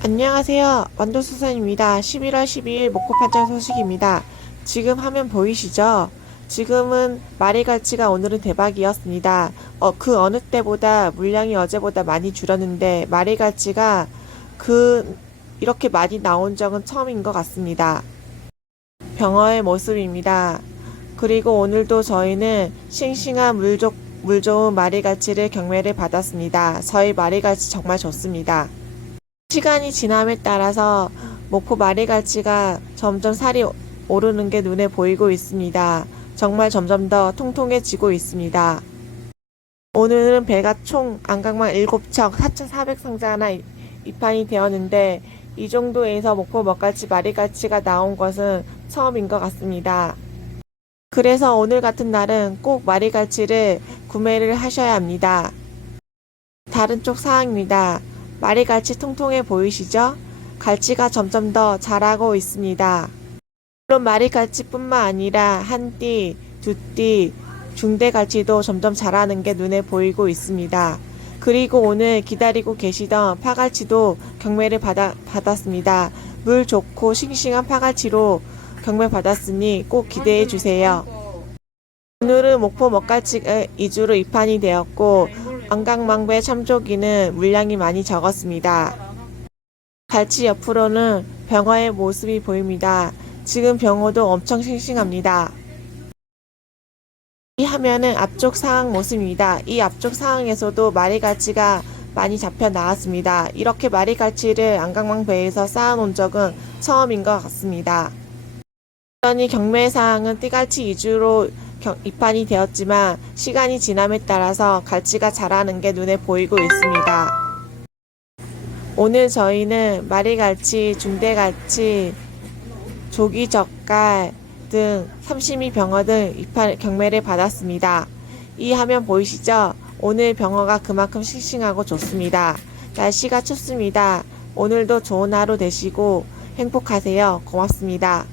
안녕하세요. 완도수산입니다. 11월 12일 목포판장 소식입니다. 지금 화면 보이시죠? 지금은 마리갈치가 오늘은 대박이었습니다. 어, 그 어느 때보다 물량이 어제보다 많이 줄었는데 마리갈치가 그 이렇게 많이 나온 적은 처음인 것 같습니다. 병어의 모습입니다. 그리고 오늘도 저희는 싱싱한 물, 좋, 물 좋은 마리갈치를 경매를 받았습니다. 저희 마리갈치 정말 좋습니다. 시간이 지남에 따라서 목포 마리갈치가 점점 살이 오르는 게 눈에 보이고 있습니다. 정말 점점 더 통통해지고 있습니다. 오늘은 배가 총 안강만 7척 4,400상자 입판이 되었는데 이 정도에서 목포 먹갈치 마리갈치가 나온 것은 처음인 것 같습니다. 그래서 오늘 같은 날은 꼭 마리 갈치를 구매를 하셔야 합니다. 다른 쪽 사항입니다. 마리갈치 통통해 보이시죠? 갈치가 점점 더 자라고 있습니다. 물론 마리갈치뿐만 아니라 한 띠, 두 띠, 중대갈치도 점점 자라는 게 눈에 보이고 있습니다. 그리고 오늘 기다리고 계시던 파갈치도 경매를 받아, 받았습니다. 물 좋고 싱싱한 파갈치로 경매 받았으니 꼭 기대해 주세요. 오늘은 목포 먹갈치가 이주로 입판이 되었고 안강망배 참조기는 물량이 많이 적었습니다. 갈치 옆으로는 병어의 모습이 보입니다. 지금 병어도 엄청 싱싱합니다. 이 화면은 앞쪽 상황 모습입니다. 이 앞쪽 상황에서도 마리갈치가 많이 잡혀 나왔습니다. 이렇게 마리갈치를 안강망 배에서 쌓아놓은 적은 처음인 것 같습니다. 여전히 경매 사항은 띠갈치 위주로 경- 입판이 되었지만 시간이 지남에 따라서 갈치가 자라는 게 눈에 보이고 있습니다. 오늘 저희는 마리갈치, 중대갈치, 조기젓갈 등 삼심이 병어 등 입판 경매를 받았습니다. 이 화면 보이시죠? 오늘 병어가 그만큼 싱싱하고 좋습니다. 날씨가 춥습니다. 오늘도 좋은 하루 되시고 행복하세요. 고맙습니다.